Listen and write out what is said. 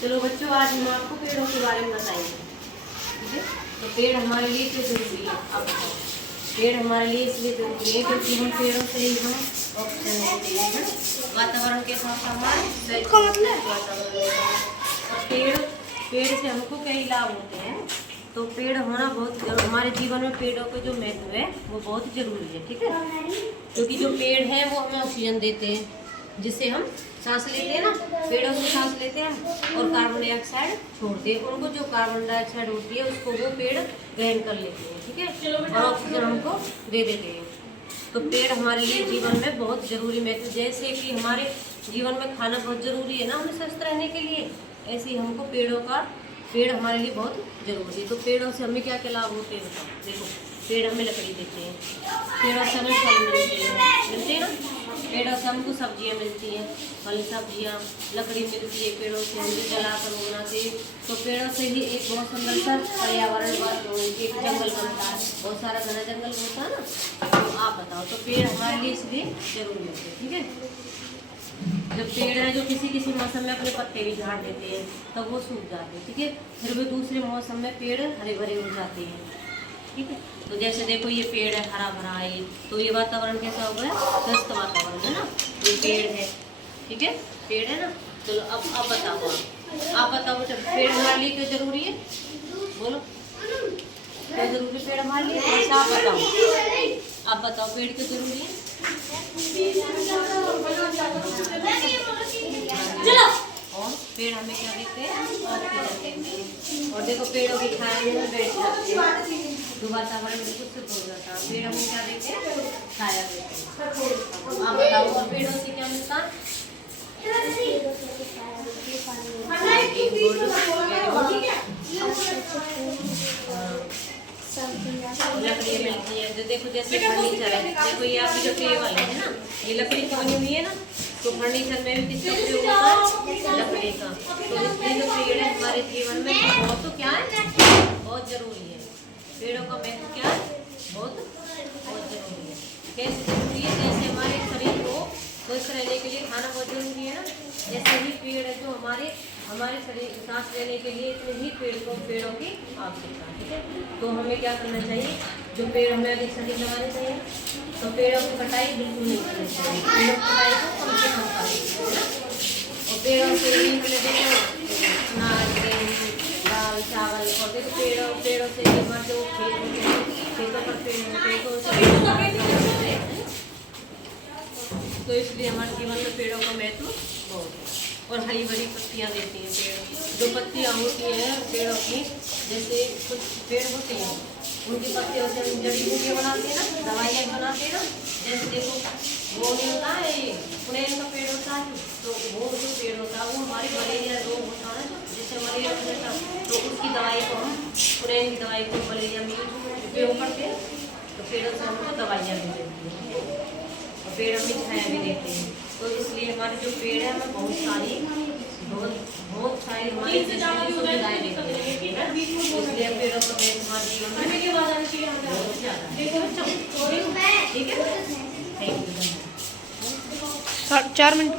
चलो बच्चों, आज हम आपको पेड़ों के बारे में बताएंगे। ठीक है, तो पेड़ हमारे लिए क्यों जरूरी है आप बताओ। पेड़ हमारे लिए इसलिए जरूरी है क्योंकि हम पेड़ों से ही हम ऑक्सीजन लेते हैं, वातावरण के साथ हमारे वातावरण। और पेड़ से हमको कई लाभ होते हैं। तो पेड़ होना बहुत हमारे जीवन में पेड़ों का जो महत्व है वो बहुत जरूरी है। ठीक है, क्योंकि जो पेड़ हैं वो हमें ऑक्सीजन देते हैं, जिससे हम सांस लेते हैं ना, पेड़ों से सांस लेते हैं और कार्बन डाइऑक्साइड छोड़ते हैं। उनको जो कार्बन डाइऑक्साइड होती है उसको वो पेड़ ग्रहण कर लेते हैं। ठीक है, और ऑक्सीजन हमको दे देते हैं। तो पेड़ हमारे लिए जीवन में बहुत जरूरी महत्व, जैसे कि हमारे जीवन में खाना बहुत जरूरी है ना हमें स्वस्थ रहने के लिए, ऐसे ही हमको पेड़ हमारे लिए बहुत जरूरी है। तो पेड़ों से हमें क्या क्या लाभ होते हैं बताओ। देखो, पेड़ हमें लकड़ी देते हैं, पेड़ों से हमें फल मिलते हैं ना, पेड़ों से हमको सब्जियां मिलती हैं, फल सब्जियां, लकड़ी मिलती है पेड़ों से, हम जलाकर बनाते हैं। तो पेड़ों से ही एक बहुत सुंदर सा पर्यावरण एक जंगल बनता है, बहुत सारा घना जंगल होता है ना। तो आप बताओ, तो पेड़ हमारे लिए इसलिए जरूरी होते हैं। ठीक है, जब पेड़ है जो किसी मौसम में अपने पत्ते भी झाड़ देते हैं तब वो सूख जाते हैं। ठीक है, फिर भी दूसरे मौसम में पेड़ हरे भरे हो जाते हैं। ठीक है, तो जैसे देखो ये पेड़ है हरा भरा है, तो ये वातावरण कैसा हो गया, स्वस्थ वातावरण है ना, ये पेड़ है। ठीक है, पेड़ है ना। चलो अब बताओ, आप बताओ बेटा, पेड़ हमारे लिए क्यों जरूरी है, बोलो क्या जरूरी पेड़ हमारे लिए, ऐसा आप बताओ पेड़ क्यों जरूरी है। चलो, और पेड़ हमें क्या देते हैं, ऑक्सीजन देते हैं। और देखो पेड़ों की छाया में बैठ जाते हैं, जो वातावरण बिल्कुल शुद्ध हो जाता है। पेड़ हमें क्या देते हैं, छाया देते हैं। आप बताओ, और पेड़ों से क्या मिलता है, लकड़ी मिलती है। जो देखो जैसे फर्नीचर है, देखो ये आपकी जो ट्रे वाली है ना, ये लकड़ी की बनी हुई है ना, तो फर्नीचर में भी किसका प्रयोग होता है, लकड़ी का। तो इसलिए जो पेड़ है हमारे जीवन में बहुत, तो क्या है, बहुत जरूरी है। पेड़ों का महत्व क्या है, बहुत जरूरी है। कैसे जरूरी है, जैसे हमारे शरीर को स्वस्थ रहने के लिए खाना बहुत जरूरी है ना, ऐसे ही पेड़ है जो हमारे शरीर सांस लेने के लिए इतने ही पेड़ों की आवश्यकता है। ठीक है, तो हमें क्या करना चाहिए, जो पेड़ हमें अधिक से अधिक लगाने चाहिए। तो पेड़ों की कटाई बिल्कुल नहीं करनी चाहिए, पेड़ों की कटाई को कम से कम करें ना। और पेड़ों से ही हमें देखो अनाज, गेहूँ, दाल, चावल, और देखो पेड़ों से हमारे जो खेत होते हैं, खेतों पर पेड़ होते हैं, तो इसलिए हमारे जीवन में पेड़ों का महत्व बहुत है। और हरी भरी पत्तियाँ देती हैं पेड़, जो पत्तियाँ होती हैं पेड़ों की, जैसे कुछ पेड़ होते हैं उनकी पत्तियों से हम जड़ी बूटियाँ बनाते हैं ना, दवाइयाँ बनाते हैं ना। जैसे देखो वो नहीं होता है, पुणेन का पेड़ होता है, तो वो जो पेड़ होता है वो हमारी मलेरिया रोग होता है, जैसे मलेरिया होता है, तो उसकी दवाई को हम पुणेन की दवाई को मलेरिया में उपयोग करते हैं। तो पेड़ों से हमको दवाइयाँ भी देती हैं और पेड़ हमें छाया भी देते हैं। तो इसलिए हमारे जो पेड़ है हमें बहुत सारी हमारी सुविधाएं देते हैं। इसलिए पेड़ों को हमारे जीवन में बहुत ज़्यादा है। ठीक है, थैंक यू। 4 मिनट